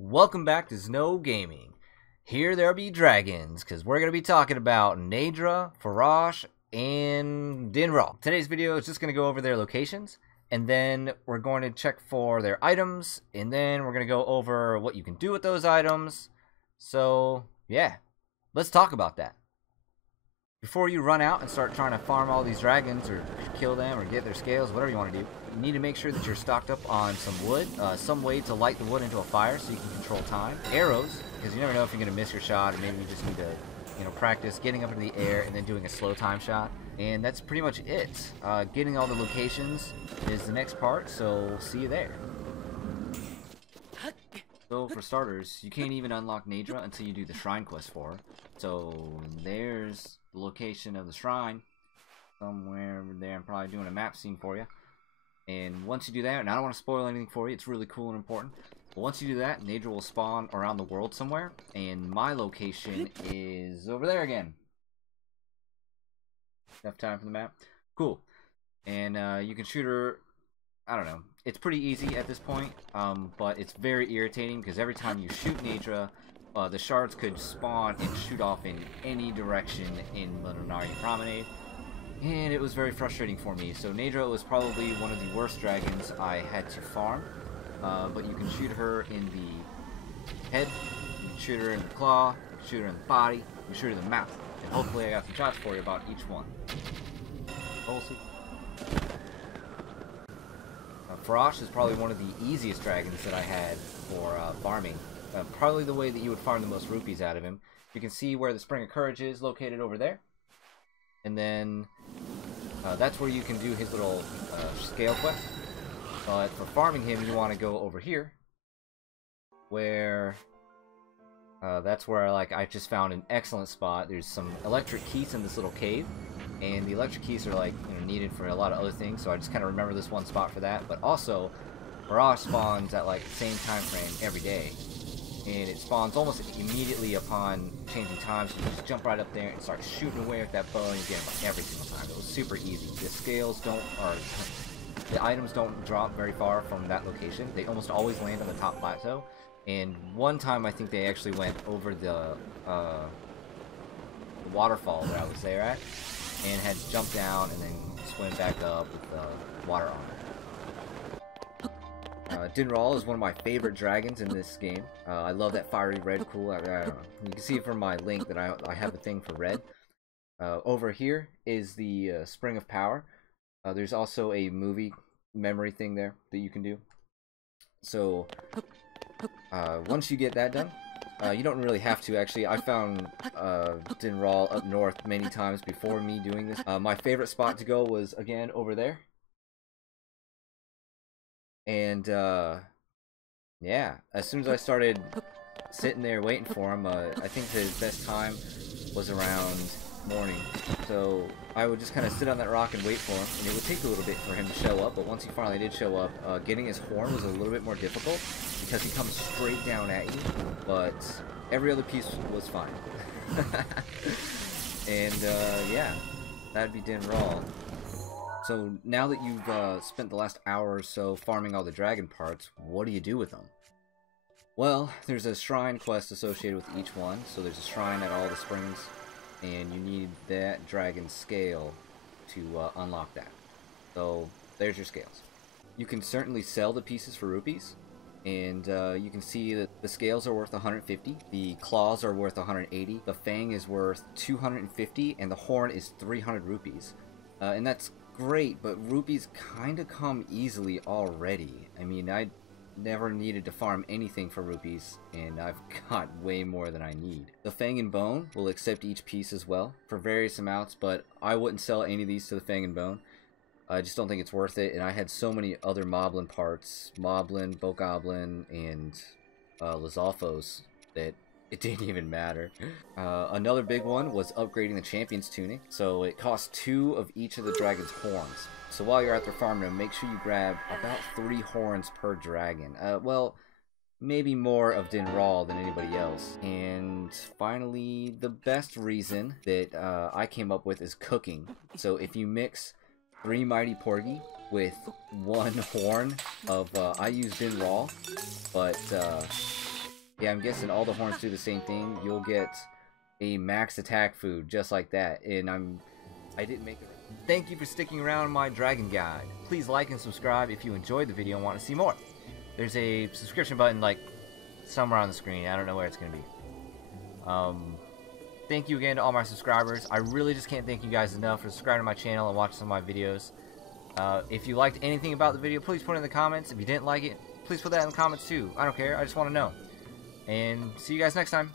Welcome back to Snow Gaming. Here there be dragons, because we're going to be talking about Nadra, Farash, and Dinral. Today's video is just going to go over their locations, and then we're going to check for their items, and then we're going to go over what you can do with those items. So, yeah, let's talk about that. Before you run out and start trying to farm all these dragons, or kill them, or get their scales, whatever you want to do, you need to make sure that you're stocked up on some wood, some way to light the wood into a fire so you can control time. Arrows, because you never know if you're going to miss your shot, or maybe you just need to, practice getting up into the air and then doing a slow time shot. And that's pretty much it. Getting all the locations is the next part, so we'll see you there. So for starters, you can't even unlock Nadra until you do the shrine quest for her. So there's the location of the shrine. Somewhere over there. I'm probably doing a map scene for you. And once you do that, and I don't want to spoil anything for you, it's really cool and important. But once you do that, Nadra will spawn around the world somewhere. And my location is over there again. Enough time for the map? Cool. And you can shoot her, I don't know. It's pretty easy at this point, but it's very irritating because every time you shoot Nadra, the shards could spawn and shoot off in any direction in Lunari Promenade. And it was very frustrating for me. So Nadra was probably one of the worst dragons I had to farm. But you can shoot her in the head, you can shoot her in the claw, you can shoot her in the body, you can shoot her in the mouth. And hopefully I got some shots for you about each one. Farash is probably one of the easiest dragons that I had for farming. Probably the way that you would farm the most rupees out of him. You can see where the Spring of Courage is located over there. And then that's where you can do his little scale quest. But for farming him, you want to go over here, where that's where I just found an excellent spot. There's some electric keys in this little cave, and the electric keys are needed for a lot of other things. So I just kind of remember this one spot for that. But also, Farash spawns at the same time frame every day. And it spawns almost immediately upon changing times. So you just jump right up there and start shooting away with that bow, and you get him every single time. It was super easy. The scales the items don't drop very far from that location. They almost always land on the top plateau. And one time I think they actually went over the waterfall that I was there at, and had jumped down and then swim back up with the water on it. Dinral is one of my favorite dragons in this game. I love that fiery red cool. I don't know. You can see from my link that I have a thing for red. Over here is the Spring of Power. There's also a movie memory thing there that you can do. So once you get that done, you don't really have to actually. I found Dinral up north many times before me doing this. My favorite spot to go was again over there. And, yeah, as soon as I started sitting there waiting for him, I think the best time was around morning. So I would just kind of sit on that rock and wait for him, and it would take a little bit for him to show up, but once he finally did show up, getting his horn was a little bit more difficult, because he comes straight down at you, but every other piece was fine. And, yeah, that'd be Dinral. So now that you've spent the last hour or so farming all the dragon parts, what do you do with them? Well, there's a shrine quest associated with each one. So there's a shrine at all the springs, and you need that dragon scale to unlock that. So there's your scales. You can certainly sell the pieces for rupees, and you can see that the scales are worth 150, the claws are worth 180, the fang is worth 250, and the horn is 300 rupees. And that's great, but rupees kind of come easily already. I mean, I never needed to farm anything for rupees, and I've got way more than I need. The Fang and Bone will accept each piece as well for various amounts, but I wouldn't sell any of these to the Fang and Bone. I just don't think it's worth it, and I had so many other Moblin parts, Moblin, Bokoblin, and Lizalfos, that it didn't even matter. Another big one was upgrading the Champion's Tunic. So it costs 2 of each of the dragon's horns. So while you're out there farming them, make sure you grab about 3 horns per dragon. Well, maybe more of Dinral than anybody else. And finally, the best reason that I came up with is cooking. So if you mix 3 Mighty Porgy with 1 horn of, I use Dinral, but Yeah, I'm guessing all the horns do the same thing. You'll get a max attack food just like that, and I didn't make it. Thank you for sticking around my dragon guide. Please like and subscribe if you enjoyed the video and want to see more. There's a subscription button like somewhere on the screen. I don't know where it's gonna be. Thank you again to all my subscribers. I really just can't thank you guys enough for subscribing to my channel and watching some of my videos. If you liked anything about the video, please put it in the comments. If you didn't like it, please put that in the comments too. I don't care. I just want to know. And see you guys next time.